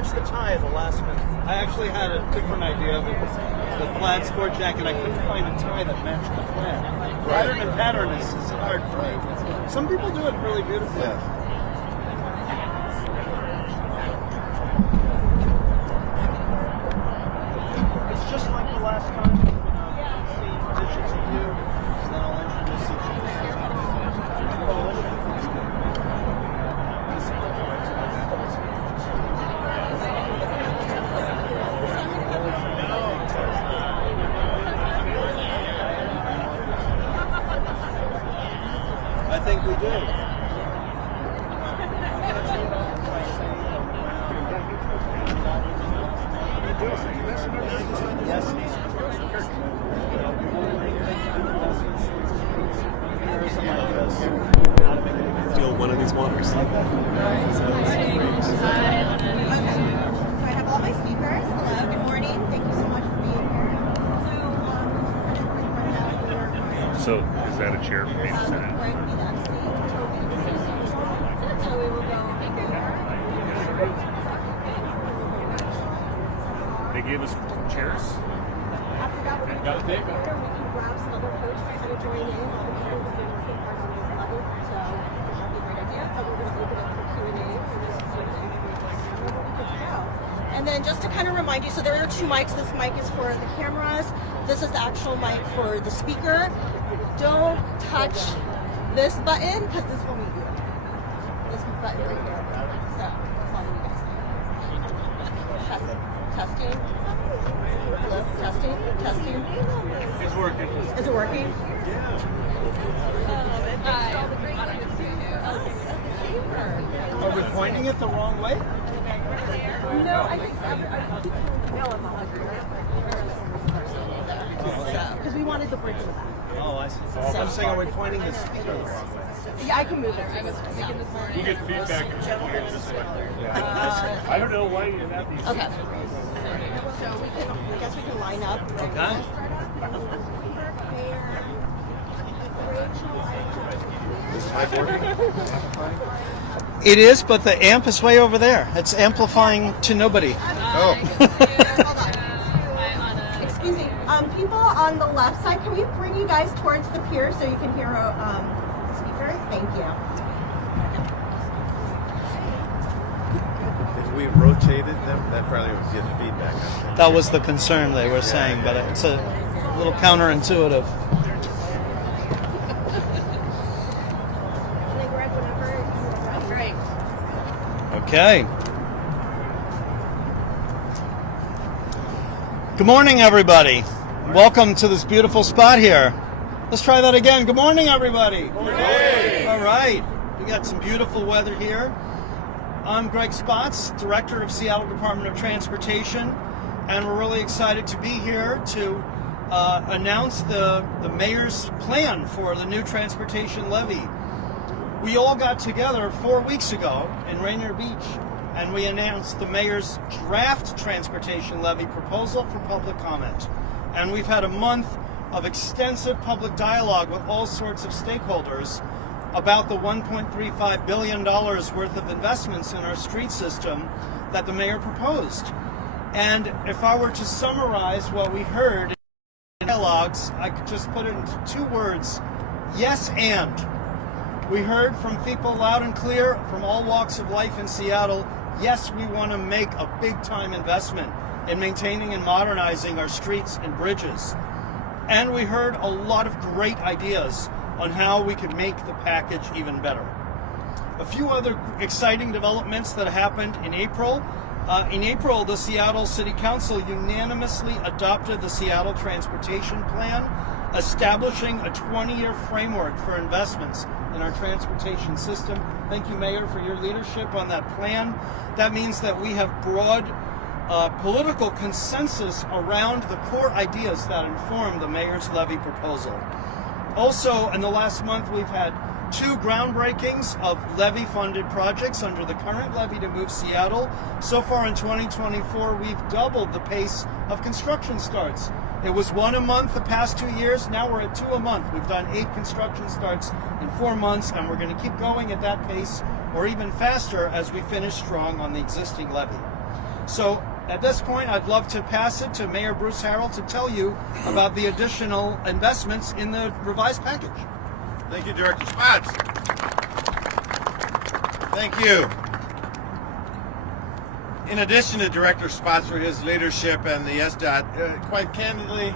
ditched the tie at the last minute. I actually had a different idea of it. The plaid sport jacket, I couldn't find a tie that matched the plaid. Pattern and pattern is hard for me. Some people do it really beautifully. Yeah. It's just like the last time. See dishes of you, and then I'll introduce you to I think we do. fun in these waters. Okay. So I have all my speakers. Hello, good morning. Thank you so much for being here. So, is that a chair for me to sit in? So we will go. They gave us chairs? After that, we're going to we can grab some other folks to kind of join in. All the people who are taking part on this level. So that'd be a great idea. But we're going to open up for Q&A for this video. And then just to kind of remind you, so there are two mics. This mic is for the cameras. This is the actual mic for the speaker. Don't touch this button because this will mute you. This button right here. So that's all you guys know. Testing. Hello? Testing. It's working. Is it working? Are we pointing it the wrong way? No, I think because we wanted the bridge to that. Oh, I see. I'm saying, are we pointing the speaker the wrong way? Yeah, I can move it. You get feedback. I don't know why you have these. Okay. So I guess we can line up. Okay. Is my board? It is, but the amp is way over there. It's amplifying to nobody. Oh. Hold on. Excuse me. People on the left side, can we bring you guys towards the pier so you can hear the speakers? Thank you. If we rotated them, that probably would give feedback. I think. That was the concern they were saying, but it's a little counterintuitive. Can I grab whatever? Great. Okay. Good morning, everybody. Welcome to this beautiful spot here. Let's try that again. Good morning, everybody. Good morning. All right. We got some beautiful weather here. I'm Greg Spotts, Director of Seattle Department of Transportation, and we're really excited to be here to announce the mayor's plan for the new transportation levy. We all got together 4 weeks ago in Rainier Beach, and we announced the mayor's draft transportation levy proposal for public comment. And we've had a month of extensive public dialogue with all sorts of stakeholders about the $1.35 billion worth of investments in our street system that the mayor proposed. And if I were to summarize what we heard in dialogues, I could just put it into two words: yes and. We heard from people loud and clear from all walks of life in Seattle, yes, we want to make a big-time investment in maintaining and modernizing our streets and bridges. And we heard a lot of great ideas on how we could make the package even better. A few other exciting developments that happened in April. In April, the Seattle City Council unanimously adopted the Seattle Transportation Plan, establishing a 20-year framework for investments in our transportation system. Thank you, Mayor, for your leadership on that plan. That means that we have broad political consensus around the core ideas that inform the mayor's levy proposal. Also, in the last month, we've had 2 groundbreakings of levy-funded projects under the current Levy to Move Seattle. So far in 2024, we've doubled the pace of construction starts. It was 1 a month the past 2 years. Now we're at 2 a month. We've done 8 construction starts in 4 months, and we're going to keep going at that pace or even faster as we finish strong on the existing levy. So at this point, I'd love to pass it to Mayor Bruce Harrell to tell you about the additional investments in the revised package. Thank you, Director Spotts. Thank you. In addition to Director Spotts for his leadership and the SDOT, quite candidly,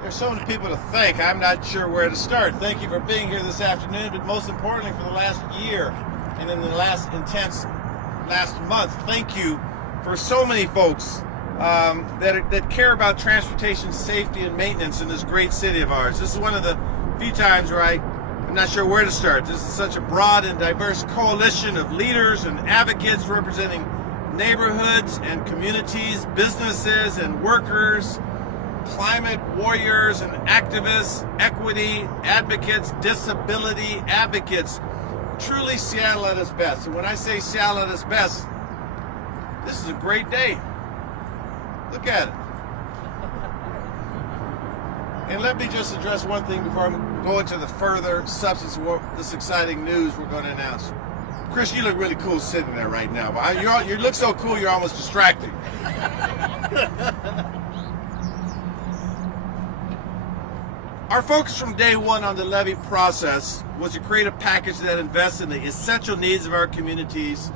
there's so many people to thank. I'm not sure where to start. Thank you for being here this afternoon, but most importantly for the last year and in the last intense last month, thank you for so many folks that care about transportation safety and maintenance in this great city of ours. This is one of the few times where I'm not sure where to start. This is such a broad and diverse coalition of leaders and advocates representing neighborhoods and communities, businesses and workers, climate warriors and activists, equity advocates, disability advocates, truly Seattle at its best. And when I say Seattle at its best, this is a great day. Look at it. And let me just address one thing before I go into the further substance of what this exciting news we're going to announce. Chris, you look really cool sitting there right now. You look so cool, you're almost distracting. Our focus from day one on the levy process was to create a package that invests in the essential needs of our communities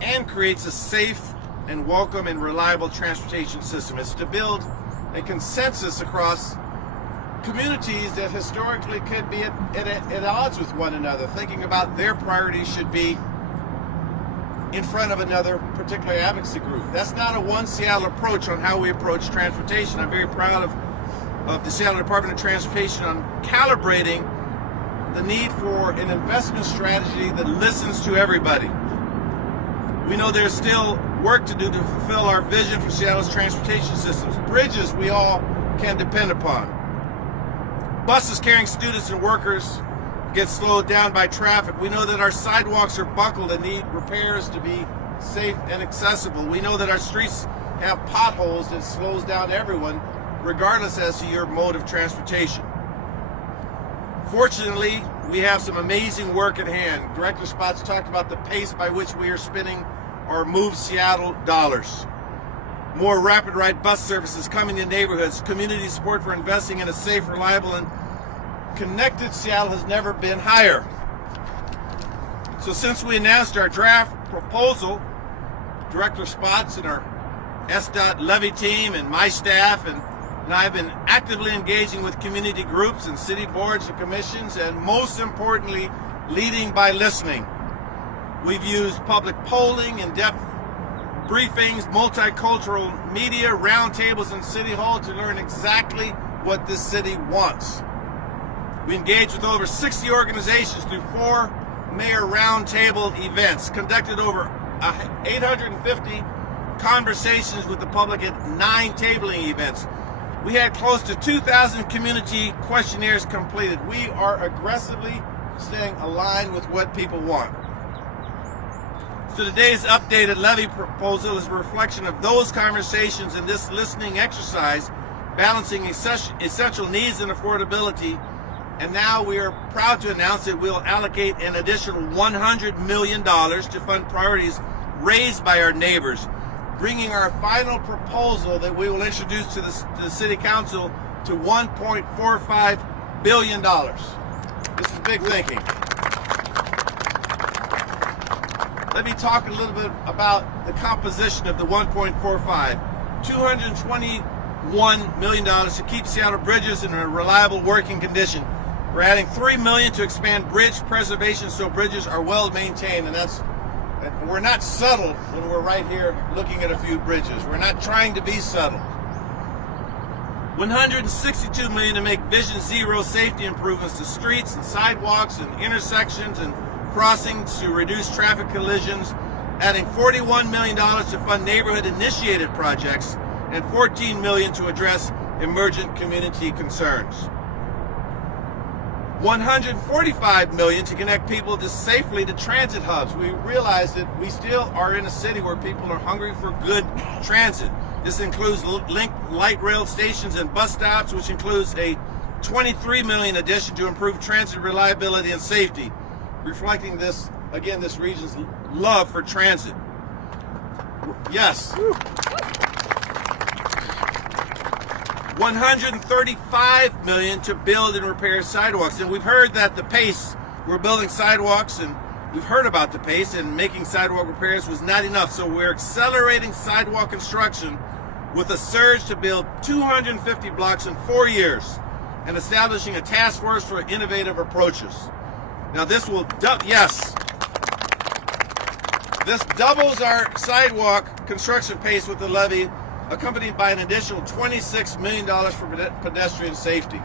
and creates a safe and welcome and reliable transportation system. It's to build a consensus across communities that historically could be at odds with one another, thinking about their priorities should be in front of another particular advocacy group. That's not a one Seattle approach on how we approach transportation. I'm very proud of the Seattle Department of Transportation on calibrating the need for an investment strategy that listens to everybody. We know there's still work to do to fulfill our vision for Seattle's transportation systems. Bridges we all can depend upon. Buses carrying students and workers get slowed down by traffic. We know that our sidewalks are buckled and need repairs to be safe and accessible. We know that our streets have potholes that slows down everyone, regardless as to your mode of transportation. Fortunately, we have some amazing work at hand. Director Spots talked about the pace by which we are spending our Move Seattle dollars. More rapid ride bus services coming to neighborhoods, community support for investing in a safe, reliable, and connected Seattle has never been higher. So since we announced our draft proposal, Director Spots and our SDOT levy team and my staff and I have been actively engaging with community groups and city boards and commissions, and most importantly, leading by listening. We've used public polling, in-depth briefings, multicultural media, roundtables in City Hall to learn exactly what this city wants. We engaged with over 60 organizations through 4 mayor roundtable events, conducted over 850 conversations with the public at 9 tabling events. We had close to 2,000 community questionnaires completed. We are aggressively staying aligned with what people want. So today's updated levy proposal is a reflection of those conversations and this listening exercise, balancing essential needs and affordability. And now we are proud to announce that we'll allocate an additional $100 million to fund priorities raised by our neighbors, bringing our final proposal that we will introduce to the City Council to $1.45 billion. This is big thinking. Let me talk a little bit about the composition of the 1.45. $221 million to keep Seattle bridges in a reliable working condition. We're adding $3 million to expand bridge preservation so bridges are well maintained, and we're not subtle when we're right here looking at a few bridges. We're not trying to be subtle. $162 million to make Vision Zero safety improvements to streets and sidewalks and intersections and crossings to reduce traffic collisions, adding $41 million to fund neighborhood-initiated projects, and $14 million to address emergent community concerns. $145 million to connect people safely to transit hubs. We realize that we still are in a city where people are hungry for good transit. This includes linked light rail stations and bus stops, which includes a $23 million addition to improve transit reliability and safety, reflecting this region's love for transit. Yes. $135 million to build and repair sidewalks. And we've heard that the pace we're building sidewalks, and we've heard about the pace, and making sidewalk repairs was not enough. So we're accelerating sidewalk construction with a surge to build 250 blocks in 4 years and establishing a task force for innovative approaches. Now this will, this doubles our sidewalk construction pace with the levy, accompanied by an additional $26 million for pedestrian safety.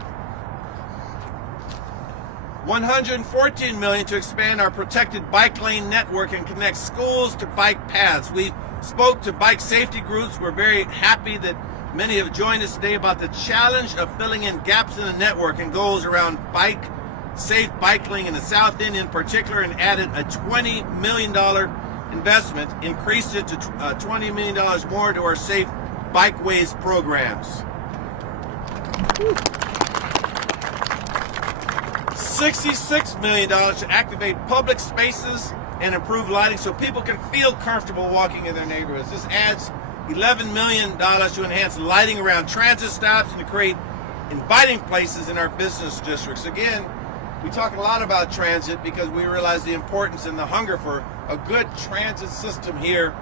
$114 million to expand our protected bike lane network and connect schools to bike paths. We spoke to bike safety groups. We're very happy that many have joined us today about the challenge of filling in gaps in the network and goals around bike safe bike lane in the South End in particular, and added a $20 million investment, increased it to $20 million more to our safe bikeways programs. $66 million to activate public spaces and improve lighting so people can feel comfortable walking in their neighborhoods. This adds $11 million to enhance lighting around transit stops and to create inviting places in our business districts. Again, we talk a lot about transit because we realize the importance and the hunger for a good transit system here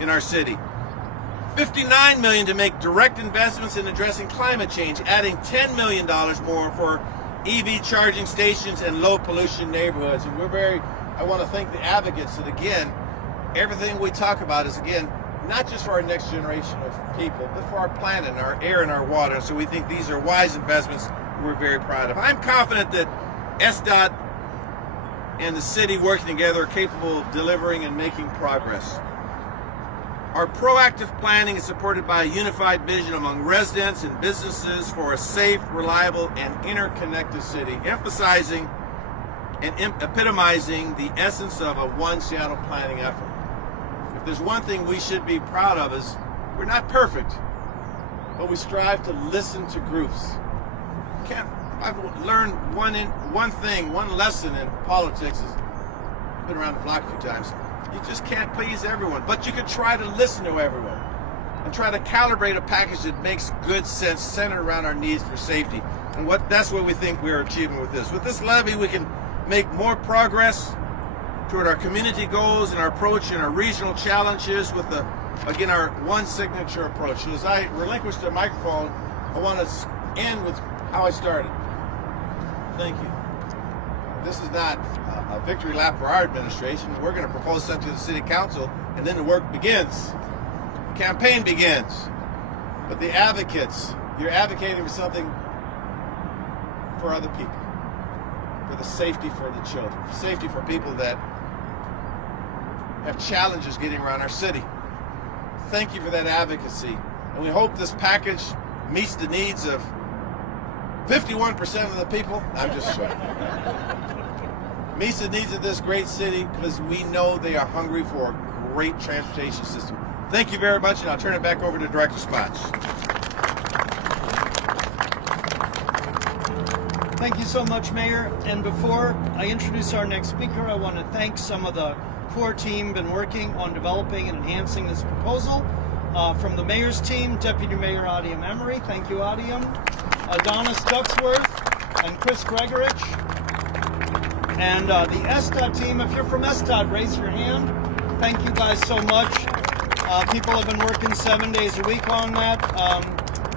in our city. $59 million to make direct investments in addressing climate change, adding $10 million more for EV charging stations and low pollution neighborhoods. And I want to thank the advocates that, again, everything we talk about is, again, not just for our next generation of people, but for our planet and our air and our water. And so we think these are wise investments we're very proud of. I'm confident that SDOT and the city working together are capable of delivering and making progress. Our proactive planning is supported by a unified vision among residents and businesses for a safe, reliable, and interconnected city, emphasizing and epitomizing the essence of a One Seattle planning effort. If there's one thing we should be proud of is we're not perfect, but we strive to listen to groups. I've learned one lesson in politics is, I've been around the block a few times, you just can't please everyone, but you can try to listen to everyone and try to calibrate a package that makes good sense centered around our needs for safety. And that's what we think we're achieving with this. With this levy, we can make more progress toward our community goals and our approach and our regional challenges with again, our one signature approach. So as I relinquish the microphone, I want to end with how I started. Thank you. This is not a victory lap for our administration. We're going to propose something to the city council, and then the work begins. The campaign begins. But the advocates, you're advocating for something for other people, for the safety for the children, safety for people that have challenges getting around our city. Thank you for that advocacy. And we hope this package meets the needs of 51% of the people. I'm just joking. Meets the needs of this great city because we know they are hungry for a great transportation system. Thank you very much, and I'll turn it back over to Director Spots. Thank you so much, Mayor. And before I introduce our next speaker, I want to thank some of the core team been working on developing and enhancing this proposal. From the Mayor's team, Deputy Mayor Adiam Emery, thank you, Adiam. Adonis Ducksworth and Chris Gregorich. And the SDOT team, if you're from SDOT, raise your hand. Thank you guys so much. People have been working 7 days a week on that.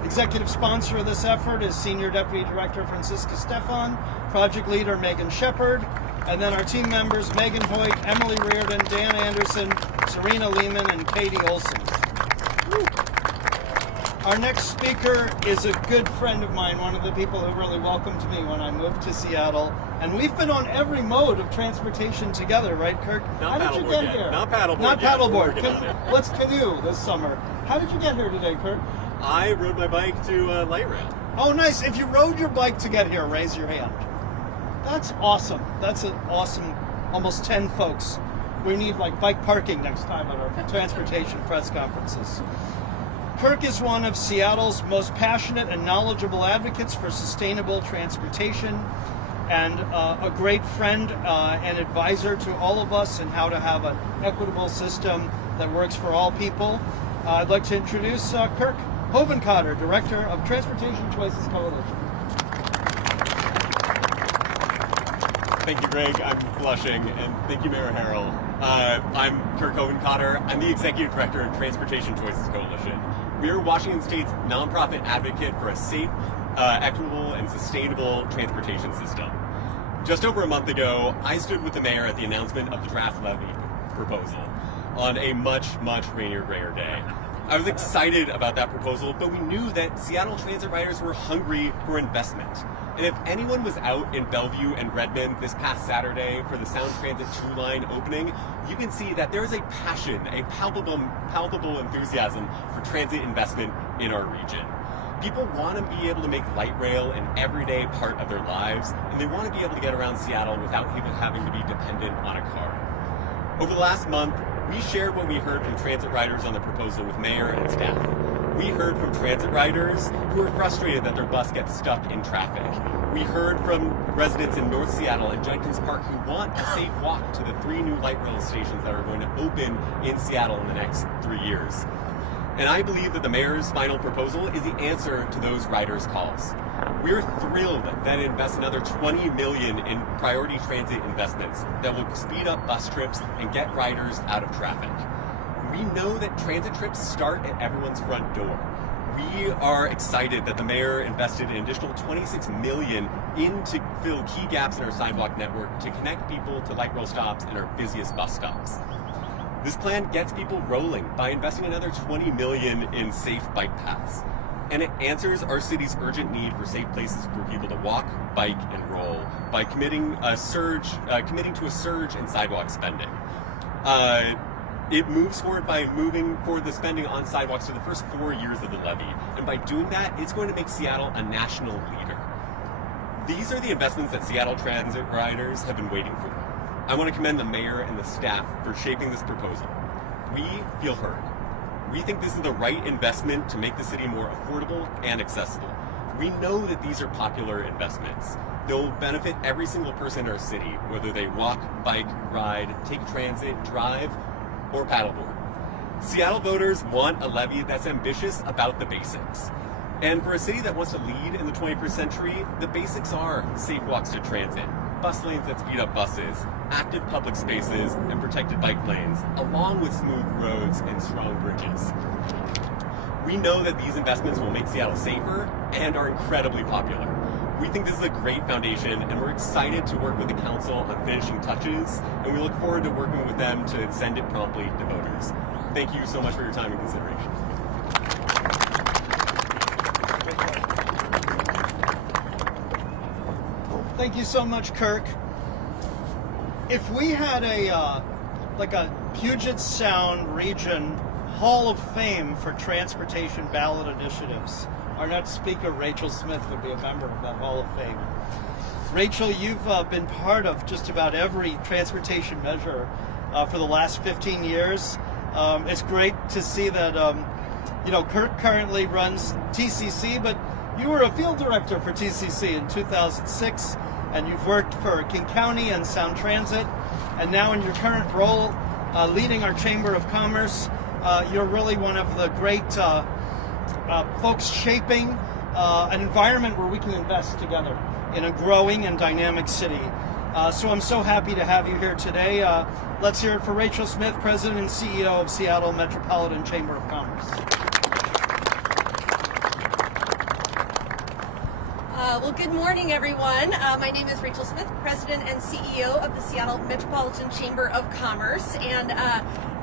Executive sponsor of this effort is Senior Deputy Director Francisca Stefan, Project Leader Megan Shepard, and then our team members Megan Hoyt, Emily Reardon, Dan Anderson, Serena Lehman, and Katie Olson. Woo. Our next speaker is a good friend of mine, one of the people who really welcomed me when I moved to Seattle. And we've been on every mode of transportation together, right, Kirk? Not How did you get here? Not paddleboard. Not yet. paddleboard. Let's canoe this summer. How did you get here today, Kirk? I rode my bike to Light Rail. Oh, nice. If you rode your bike to get here, raise your hand. That's awesome. That's an awesome, almost 10 folks. We need like bike parking next time at our transportation press conferences. Kirk is one of Seattle's most passionate and knowledgeable advocates for sustainable transportation and a great friend and advisor to all of us in how to have an equitable system that works for all people. I'd like to introduce Kirk Hovenkotter, Director of Transportation Choices Coalition. Thank you, Greg. I'm blushing, and thank you, Mayor Harrell. I'm Kirk Hovenkotter. I'm the Executive Director of Transportation Choices Coalition. We are Washington State's nonprofit advocate for a safe, equitable, and sustainable transportation system. Just over a month ago, I stood with the mayor at the announcement of the draft levy proposal on a much, much rainier, grayer day. I was excited about that proposal, but we knew that Seattle transit riders were hungry for investment. And if anyone was out in Bellevue and Redmond this past Saturday for the Sound Transit 2 line opening, you can see that there is a passion, a palpable enthusiasm for transit investment in our region. People want to be able to make light rail an everyday part of their lives, and they want to be able to get around Seattle without even having to be dependent on a car. Over the last month, we shared what we heard from transit riders on the proposal with mayor and staff. We heard from transit riders who are frustrated that their bus gets stuck in traffic. We heard from residents in North Seattle and Jenkins Park who want a safe walk to the 3 new light rail stations that are going to open in Seattle in the next 3 years. And I believe that the mayor's final proposal is the answer to those riders' calls. We're thrilled that it invests another $20 million in priority transit investments that will speed up bus trips and get riders out of traffic. We know that transit trips start at everyone's front door. We are excited that the mayor invested an additional $26 million in to fill key gaps in our sidewalk network to connect people to light rail stops and our busiest bus stops. This plan gets people rolling by investing another $20 million in safe bike paths. And it answers our city's urgent need for safe places for people to walk, bike, and roll by committing to a surge in sidewalk spending. It moves forward by moving forward the spending on sidewalks for the first 4 years of the levy. And by doing that, it's going to make Seattle a national leader. These are the investments that Seattle transit riders have been waiting for. I want to commend the mayor and the staff for shaping this proposal. We feel heard. We think this is the right investment to make the city more affordable and accessible. We know that these are popular investments. They'll benefit every single person in our city, whether they walk, bike, ride, take transit, drive, or paddleboard. Seattle voters want a levy that's ambitious about the basics. And for a city that wants to lead in the 21st century, the basics are safe walks to transit, bus lanes that speed up buses, active public spaces, and protected bike lanes, along with smooth roads and strong bridges. We know that these investments will make Seattle safer and are incredibly popular. We think this is a great foundation, and we're excited to work with the council on finishing touches, and we look forward to working with them to send it promptly to voters. Thank you so much for your time and consideration. Thank you so much, Kirk. If we had a Puget Sound region Hall of Fame for transportation ballot initiatives, our next speaker, Rachel Smith, would be a member of that Hall of Fame. Rachel, you've been part of just about every transportation measure for the last 15 years. It's great to see that, Kirk currently runs TCC, but you were a field director for TCC in 2006, and you've worked for King County and Sound Transit, and now in your current role leading our Chamber of Commerce, you're really one of the great folks shaping an environment where we can invest together in a growing and dynamic city. So I'm so happy to have you here today. Let's hear it for Rachel Smith, President and CEO of Seattle Metropolitan Chamber of Commerce. Well, good morning, everyone. My name is Rachel Smith, President and CEO of the Seattle Metropolitan Chamber of Commerce. And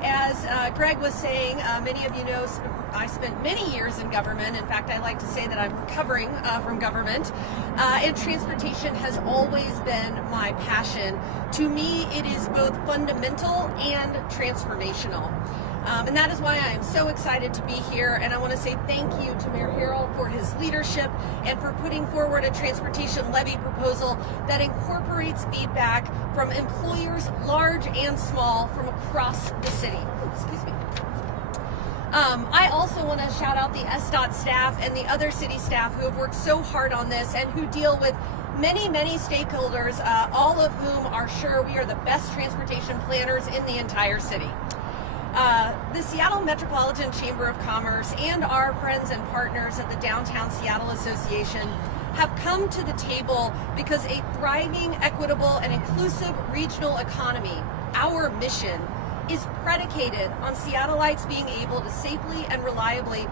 as Greg was saying, many of you know I spent many years in government. In fact, I like to say that I'm recovering from government. And transportation has always been my passion. To me, it is both fundamental and transformational. And that is why I am so excited to be here. And I want to say thank you to Mayor Harrell for his leadership and for putting forward a transportation levy proposal that incorporates feedback from employers, large and small, from across the city. Excuse me. I also want to shout out the SDOT staff and the other city staff who have worked so hard on this and who deal with many, many stakeholders, all of whom are sure we are the best transportation planners in the entire city. The Seattle Metropolitan Chamber of Commerce and our friends and partners at the Downtown Seattle Association have come to the table because a thriving, equitable, and inclusive regional economy, our mission, is predicated on Seattleites being able to safely and reliably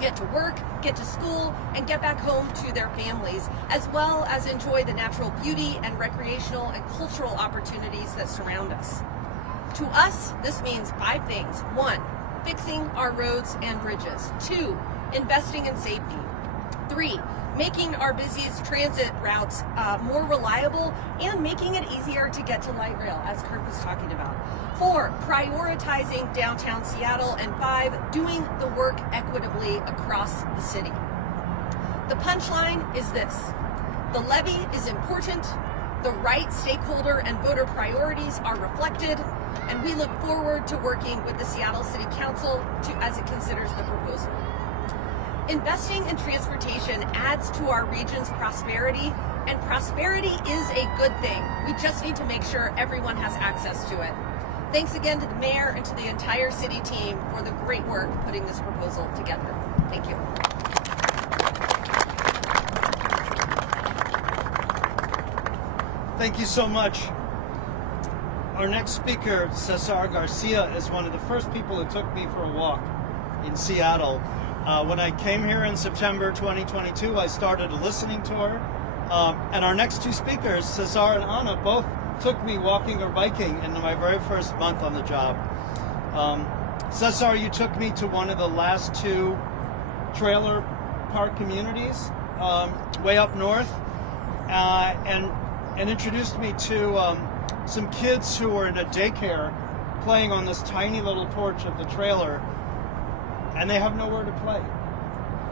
get to work, get to school, and get back home to their families, as well as enjoy the natural beauty and recreational and cultural opportunities that surround us. To us, this means 5 things. 1, fixing our roads and bridges. 2, investing in safety. 3, making our busiest transit routes more reliable and making it easier to get to light rail, as Kirk was talking about. 4, prioritizing downtown Seattle. And 5, doing the work equitably across the city. The punchline is this: the levy is important, the right stakeholder and voter priorities are reflected, and we look forward to working with the Seattle City Council as it considers the proposal. Investing in transportation adds to our region's prosperity, and prosperity is a good thing. We just need to make sure everyone has access to it. Thanks again to the mayor and to the entire city team for the great work putting this proposal together. Thank you. Thank you so much. Our next speaker, Cesar Garcia, is one of the first people who took me for a walk in Seattle. When I came here in September 2022, I started a listening tour. And our next two speakers, Cesar and Ana, both took me walking or biking in my very first month on the job. Cesar, you took me to one of the last two trailer park communities way up north and introduced me to some kids who were in a daycare playing on this tiny little porch of the trailer, and they have nowhere to play.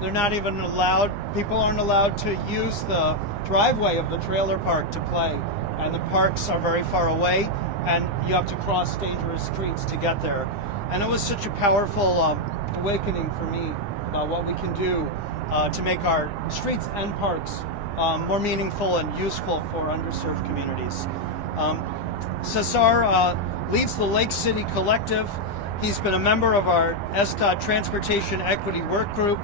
They're not even allowed, people aren't allowed to use the driveway of the trailer park to play, and the parks are very far away, and you have to cross dangerous streets to get there. And it was such a powerful awakening for me about what we can do to make our streets and parks more meaningful and useful for underserved communities. Cesar leads the Lake City Collective. He's been a member of our SDOT Transportation Equity Work Group.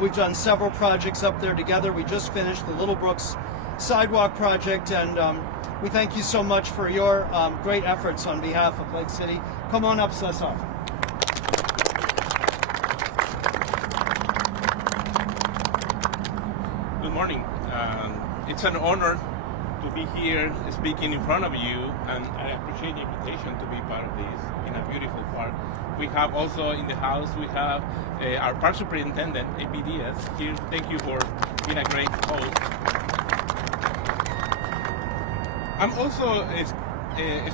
We've done several projects up there together. We just finished the Little Brooks Sidewalk Project, and we thank you so much for your great efforts on behalf of Lake City. Come on up, Cesar. Good morning. It's an honor to be here speaking in front of you, and I appreciate the invitation to be part of this in a beautiful park. We have also in the house, we have our park superintendent, AP Diaz, here. Thank you for being a great host. I'm also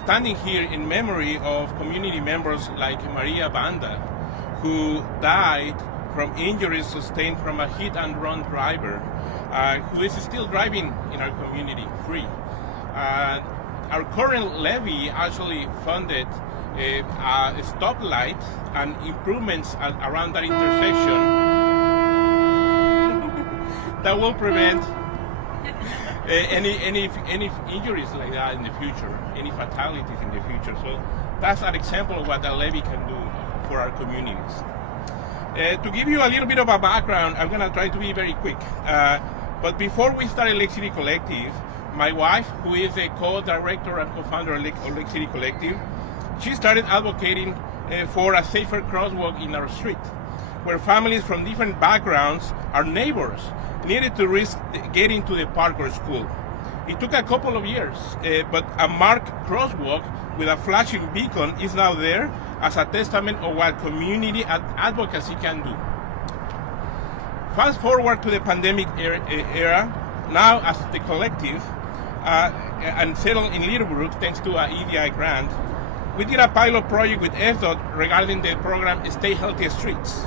standing here in memory of community members like Maria Banda, who died from injuries sustained from a hit-and-run driver who is still driving in our community free. Our current levy actually funded a stoplight and improvements around that intersection that will prevent any injuries like that in the future, any fatalities in the future. So that's an example of what the levy can do for our communities. To give you a little bit of a background, I'm going to try to be very quick. But before we started Lake City Collective, my wife, who is a co-director and co-founder of Lake City Collective, she started advocating for a safer crosswalk in our street, where families from different backgrounds, our neighbors, needed to risk getting to the park or school. It took a couple of years, but a marked crosswalk with a flashing beacon is now there as a testament of what community advocacy can do. Fast forward to the pandemic era, now as the collective, and settled in Little Brook thanks to an EDI grant, we did a pilot project with SDOT regarding the program Stay Healthy Streets,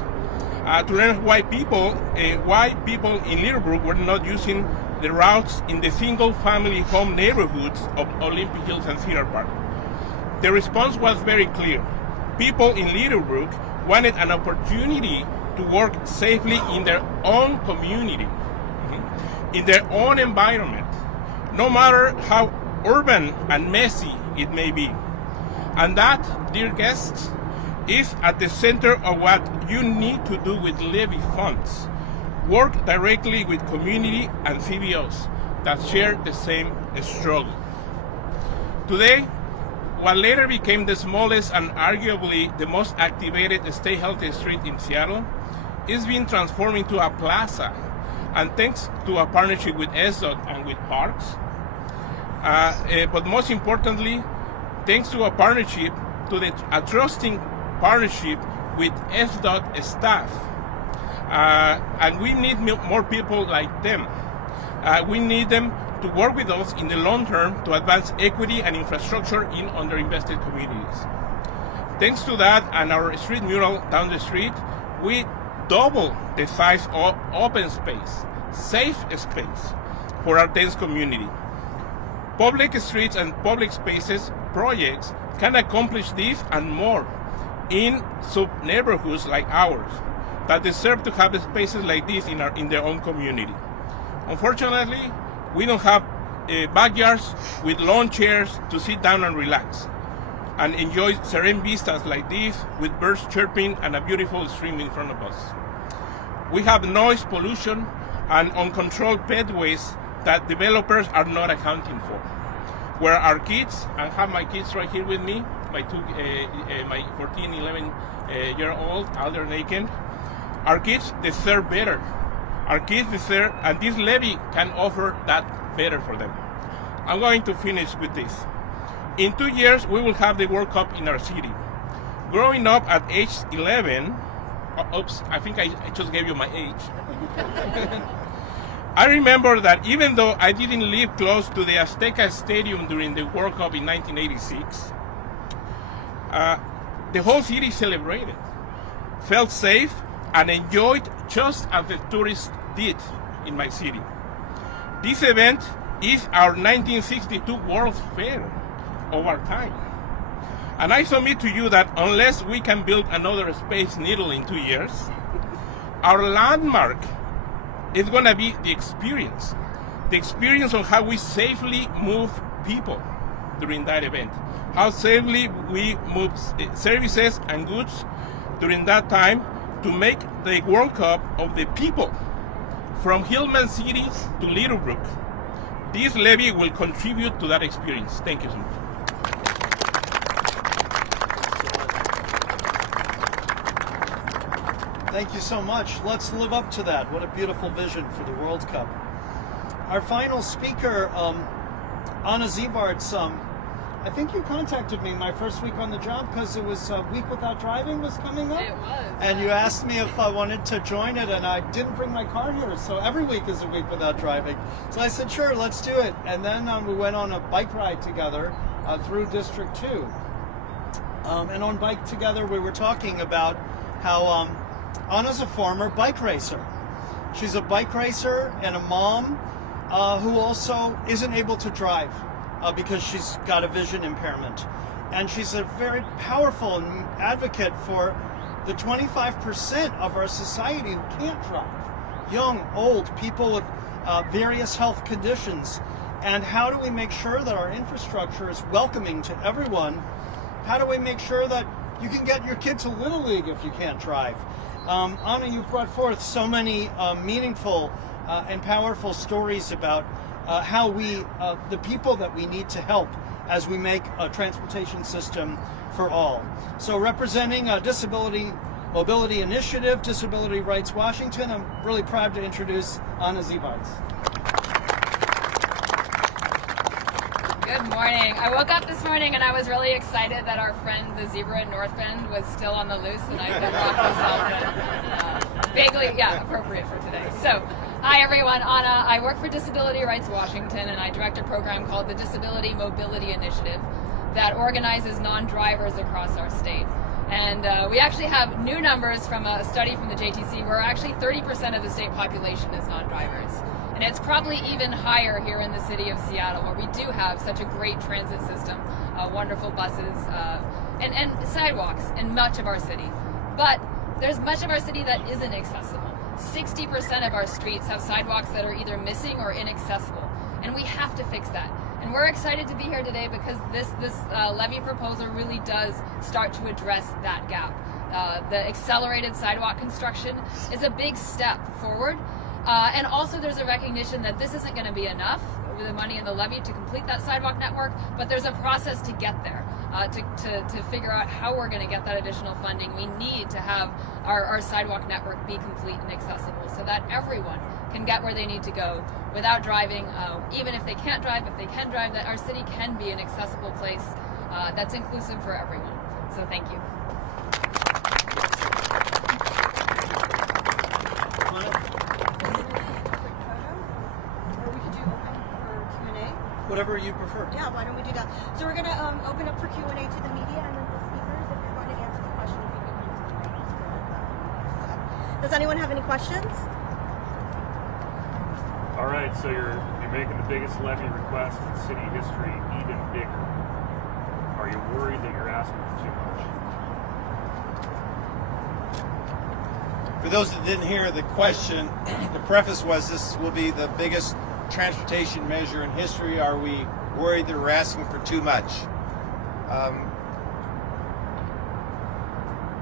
to learn why people in Little Brook were not using the routes in the single-family home neighborhoods of Olympic Hills and Cedar Park. The response was very clear. People in Little Brook wanted an opportunity to work safely in their own community, in their own environment, no matter how urban and messy it may be. And that, dear guests, is at the center of what you need to do with levy funds. Work directly with community and CBOs that share the same struggle. Today, what later became the smallest and arguably the most activated Stay Healthy street in Seattle is being transformed into a plaza, and thanks to a partnership with SDOT and with parks, but most importantly, thanks to a partnership, a trusting partnership with SDOT staff. And we need more people like them. We need them to work with us in the long term to advance equity and infrastructure in underinvested communities. Thanks to that and our street mural down the street, we double the size of open space safe space for our dense community. Public streets and public spaces projects can accomplish this and more in sub-neighborhoods like ours that deserve to have spaces like this in their own community. Unfortunately, we don't have backyards with lawn chairs to sit down and relax and enjoy serene vistas like this with birds chirping and a beautiful stream in front of us. We have noise pollution and uncontrolled pedways that developers are not accounting for. Where our kids, I have my kids right here with me, my 14, 11 year old, Alder Naken. Our kids deserve better. Our kids deserve, and this levy can offer that better for them. I'm going to finish with this. In 2 years, we will have the World Cup in our city. Growing up at age 11, oops, I think I just gave you my age. I remember that even though I didn't live close to the Azteca Stadium during the World Cup in 1986, the whole city celebrated, felt safe, and enjoyed just as the tourists did in my city. This event is our 1962 World's Fair of our time. And I submit to you that unless we can build another Space Needle in 2 years, our landmark is going to be the experience on how we safely move people during that event, how safely we move services and goods during that time to make the World Cup of the people from Hillman City to Little Brook. This levy will contribute to that experience. Thank you so much. Thank you so much. Let's live up to that. What a beautiful vision for the World Cup. Our final speaker, Anna Zebarts, I think you contacted me my first week on the job because it was a week without driving was coming up. It was. And you asked me if I wanted to join it, and I didn't bring my car here, so every week is a week without driving. So I said, sure, let's do it. And then we went on a bike ride together through District 2. And on Bike Together, we were talking about how Anna's a former bike racer. She's a bike racer and a mom who also isn't able to drive because she's got a vision impairment. And she's a very powerful advocate for the 25% of our society who can't drive. Young, old, people with various health conditions. And how do we make sure that our infrastructure is welcoming to everyone? How do we make sure that you can get your kid to Little League if you can't drive? Anna, you've brought forth so many meaningful and powerful stories about how we, the people that we need to help as we make a transportation system for all. So representing Disability Mobility Initiative, Disability Rights Washington, I'm really proud to introduce Anna Zebarts. Good morning. I woke up this morning and I was really excited that our friend the zebra in North Bend was still on the loose and I could walk myself in. Vaguely, yeah, appropriate for today. So, hi everyone, Anna. I work for Disability Rights Washington and I direct a program called the Disability Mobility Initiative that organizes non-drivers across our state. And we actually have new numbers from a study from the JTC where actually 30% of the state population is non-drivers. And it's probably even higher here in the city of Seattle, where we do have such a great transit system, wonderful buses, and sidewalks in much of our city. But there's much of our city that isn't accessible. 60% of our streets have sidewalks that are either missing or inaccessible, and we have to fix that. And we're excited to be here today because this levy proposal really does start to address that gap. The accelerated sidewalk construction is a big step forward. And also there's a recognition that this isn't going to be enough with the money in the levy to complete that sidewalk network, but there's a process to get there, to figure out how we're going to get that additional funding. We need to have our sidewalk network be complete and accessible so that everyone can get where they need to go without driving, even if they can't drive, if they can drive, that our city can be an accessible place that's inclusive for everyone. So thank you. Whatever you prefer. Yeah, why don't we do that? So we're going to open up for Q&A to the media and then the speakers. If you're going to answer the questions, you can come to the mic. Does anyone have any questions? All right, so you're making the biggest levy request in city history even bigger. Are you worried that you're asking for too much? For those that didn't hear the question, the preface was this will be the biggest transportation measure in history. Are we worried that we're asking for too much?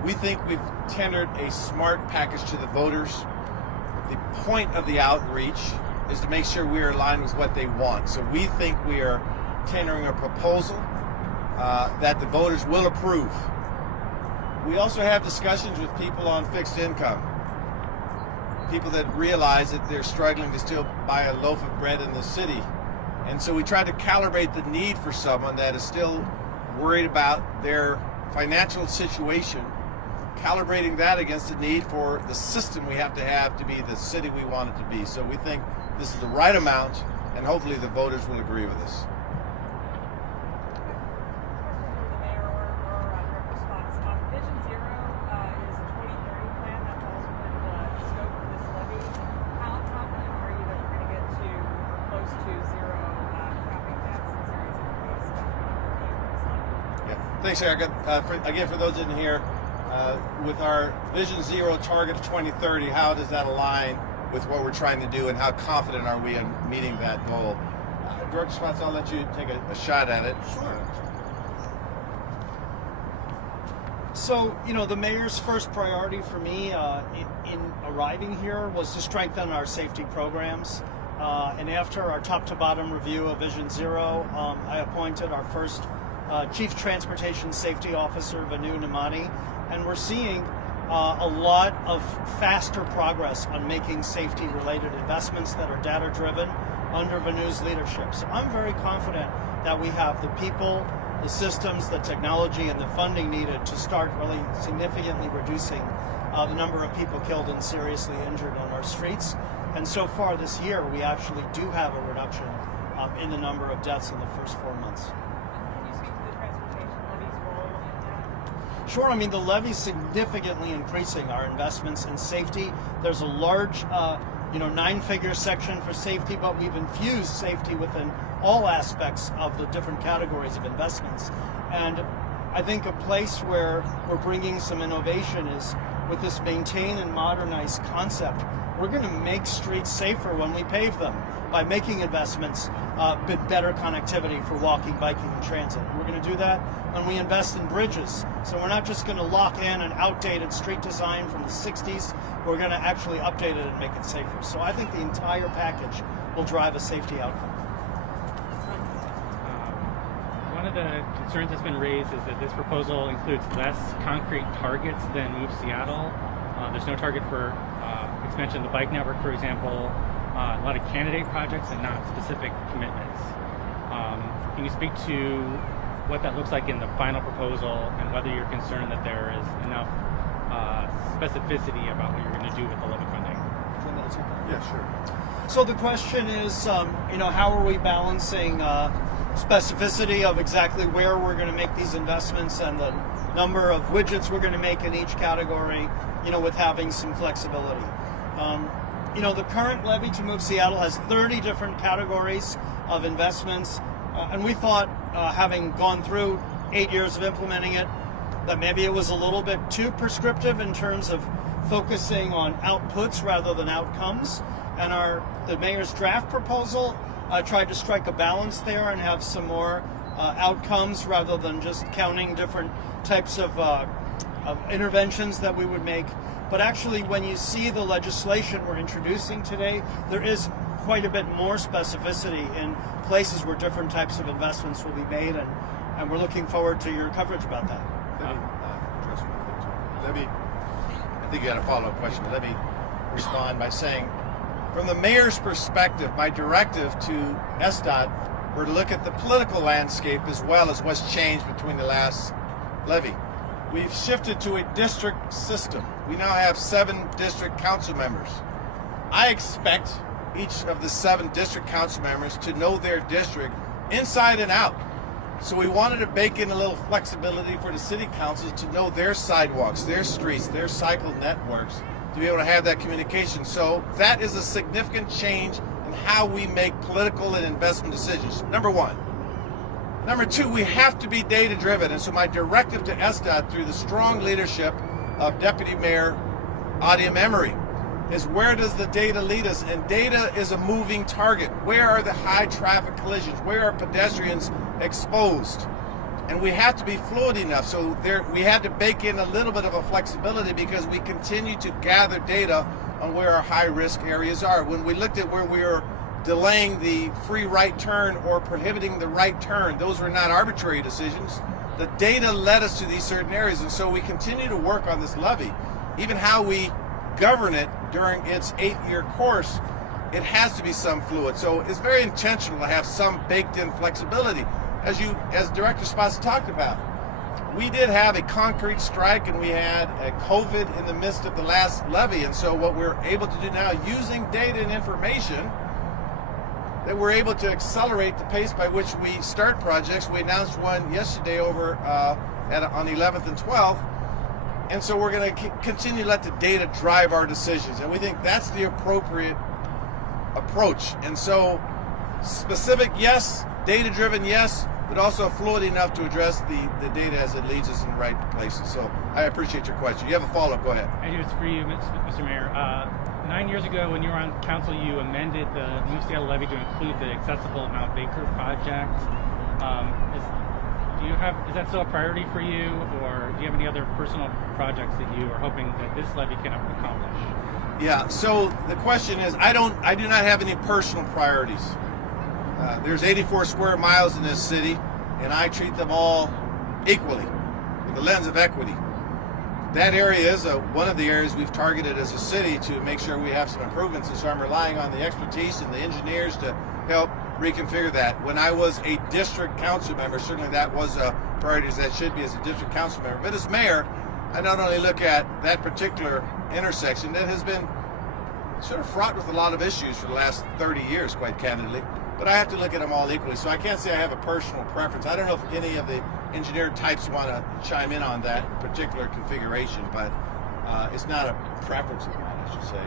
We think we've tendered a smart package to the voters. The point of the outreach is to make sure we are aligned with what they want. So we think we are tendering a proposal that the voters will approve. We also have discussions with people on fixed income, people that realize that they're struggling to still buy a loaf of bread in the city. And so we try to calibrate the need for someone that is still worried about their financial situation, calibrating that against the need for the system we have to be the city we want it to be. So we think this is the right amount, and hopefully the voters will agree with us. Vision Zero is a 2030 plan that falls within the scope of this levy. How confident are you that we're going to get to or close to zero traffic deaths and serious injuries by 2030 with this levy? Yeah. Thanks, Erica. Again, for those that didn't hear, with our Vision Zero target of 2030, how does that align with what we're trying to do, and how confident are we in meeting that goal? Director Spots, I'll let you take a shot at it. Sure. So, the mayor's first priority for me in arriving here was to strengthen our safety programs. And after our top-to-bottom review of Vision Zero, I appointed our first Chief Transportation Safety Officer, Vanu Namani, and we're seeing a lot of faster progress on making safety-related investments that are data-driven under Vanu's leadership. So I'm very confident that we have the people, the systems, the technology, and the funding needed to start really significantly reducing the number of people killed and seriously injured on our streets. And so far this year, we actually do have a reduction in the number of deaths in the first 4 months. Can you speak to the transportation levy's role in that? Sure. I mean, the levy's significantly increasing our investments in safety. There's a large, 9-figure section for safety, but we've infused safety within all aspects of the different categories of investments. And I think a place where we're bringing some innovation is with this maintain and modernize concept. We're going to make streets safer when we pave them by making investments with better connectivity for walking, biking, and transit. We're going to do that when we invest in bridges. So we're not just going to lock in an outdated street design from the 60s. We're going to actually update it and make it safer. So I think the entire package will drive a safety outcome. One of the concerns that's been raised is that this proposal includes less concrete targets than Move Seattle. There's no target for expansion of the bike network, for example, a lot of candidate projects and not specific commitments. Can you speak to what that looks like in the final proposal and whether you're concerned that there is enough specificity about what you're going to do with the levy funding? Yeah, sure. So the question is, how are we balancing specificity of exactly where we're going to make these investments and the number of widgets we're going to make in each category, with having some flexibility. The current levy to Move Seattle has 30 different categories of investments, and we thought, having gone through 8 years of implementing it, that maybe it was a little bit too prescriptive in terms of focusing on outputs rather than outcomes. And the mayor's draft proposal tried to strike a balance there and have some more outcomes rather than just counting different types of interventions that we would make. But actually, when you see the legislation we're introducing today, there is quite a bit more specificity in places where different types of investments will be made, and we're looking forward to your coverage about that. Let me address one thing too. I think you had a follow-up question, but let me respond by saying, from the mayor's perspective, my directive to SDOT were to look at the political landscape as well as what's changed between the last levy. We've shifted to a district system. We now have 7 district council members. I expect each of the 7 district council members to know their district inside and out. So we wanted to bake in a little flexibility for the city council to know their sidewalks, their streets, their cycle networks, to be able to have that communication. So that is a significant change in how we make political and investment decisions. Number one. Number two, we have to be data-driven. And so my directive to SDOT through the strong leadership of Deputy Mayor Adia Emery is where does the data lead us? And data is a moving target. Where are the high traffic collisions? Where are pedestrians exposed? And we have to be fluid enough. So we had to bake in a little bit of a flexibility because we continue to gather data on where our high risk areas are. When we looked at where we were delaying the free right turn or prohibiting the right turn, those were not arbitrary decisions. The data led us to these certain areas, and so we continue to work on this levy. Even how we govern it during its 8-year course, it has to be some fluid. So it's very intentional to have some baked in flexibility. As Director Spots talked about, we did have a concrete strike and we had a COVID in the midst of the last levy. And so what we're able to do now, using data and information, that we're able to accelerate the pace by which we start projects. We announced one yesterday over on the 11th and 12th. And so we're going to continue to let the data drive our decisions. And we think that's the appropriate approach. And so specific, yes, data-driven, yes, but also fluid enough to address the data as it leads us in the right places. So I appreciate your question. You have a follow-up, go ahead. I do, it's for you, Mr. Mayor. 9 years ago, when you were on council, you amended the Move Seattle levy to include the accessible Mount Baker project. Is that still a priority for you, or do you have any other personal projects that you are hoping that this levy can accomplish? Yeah, so the question is, I do not have any personal priorities. There's 84 square miles in this city, and I treat them all equally with the lens of equity. That area is one of the areas we've targeted as a city to make sure we have some improvements, and so I'm relying on the expertise and the engineers to help reconfigure that. When I was a district council member, certainly that was a priority, as that should be as a district council member. But as mayor, I not only look at that particular intersection that has been sort of fraught with a lot of issues for the last 30 years, quite candidly, but I have to look at them all equally. So I can't say I have a personal preference. I don't know if any of the engineer types want to chime in on that particular configuration, but it's not a preference of mine, I should say.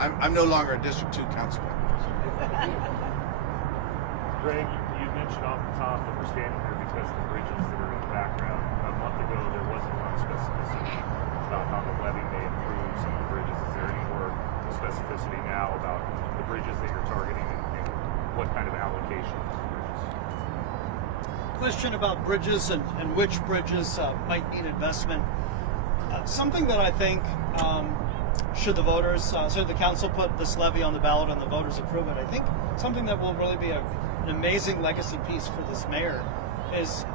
I'm no longer a District 2 council member. Greg, you mentioned off the top that we're standing here because of the bridges that are in the background. A month ago, there wasn't a lot of specificity about how the levy may improve some of the bridges. Is there any more specificity now about the bridges that you're targeting and what kind of allocation to bridges? Question about bridges and which bridges might need investment. Something that I think should the voters, should the council put this levy on the ballot and the voters approve it, I think something that will really be an amazing legacy piece for this mayor is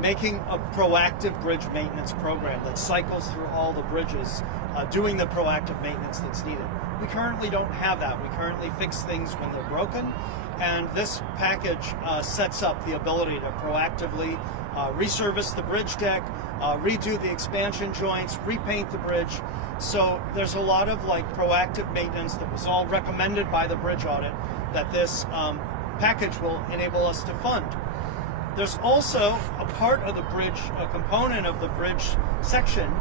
making a proactive bridge maintenance program that cycles through all the bridges, doing the proactive maintenance that's needed. We currently don't have that. We currently fix things when they're broken, and this package sets up the ability to proactively resurface the bridge deck, redo the expansion joints, repaint the bridge. So there's a lot of proactive maintenance that was all recommended by the bridge audit that this package will enable us to fund. There's also a part of the bridge, a component of the bridge section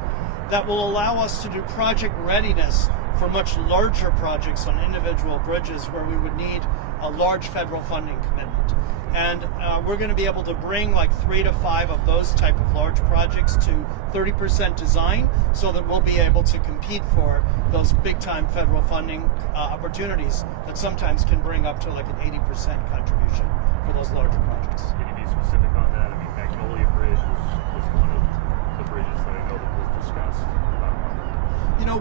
that will allow us to do project readiness for much larger projects on individual bridges where we would need a large federal funding commitment. And we're going to be able to bring 3 to 5 of those type of large projects to 30% design so that we'll be able to compete for those big time federal funding opportunities that sometimes can bring up to an 80% contribution for those larger projects. Can you be specific on that? I mean, Magnolia Bridge was one of the bridges that I know that was discussed.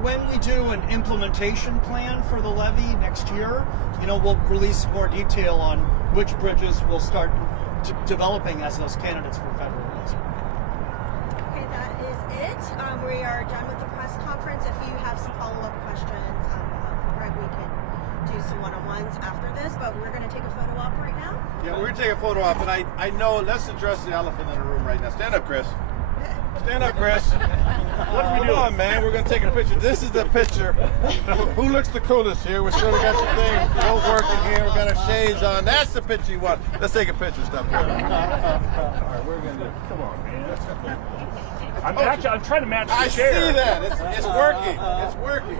When we do an implementation plan for the levy next year, we'll release more detail on which bridges we'll start developing as those candidates for federal investment. Okay, that is it. We are done with the press conference. If you have some follow-up questions for Greg, we can do some one-on-ones after this, but we're going to take a photo op right now. Yeah, we're going to take a photo op, and I know, let's address the elephant in the room right now. Stand up, Chris. Stand up, Chris. What are we doing? Come on, man. We're going to take a picture. This is the picture. Who looks the coolest here? We're sure we got some things both working here. We got our shades on. That's the picture you want. Let's take a picture. Stop there. All right, we're going to do. Come on, man. I'm trying to match the I chair. see that. It's working. It's working.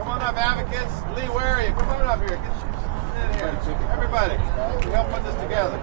Come on up, advocates. Lee, where are you? Come on up here. Get in here. Everybody, we help put this together.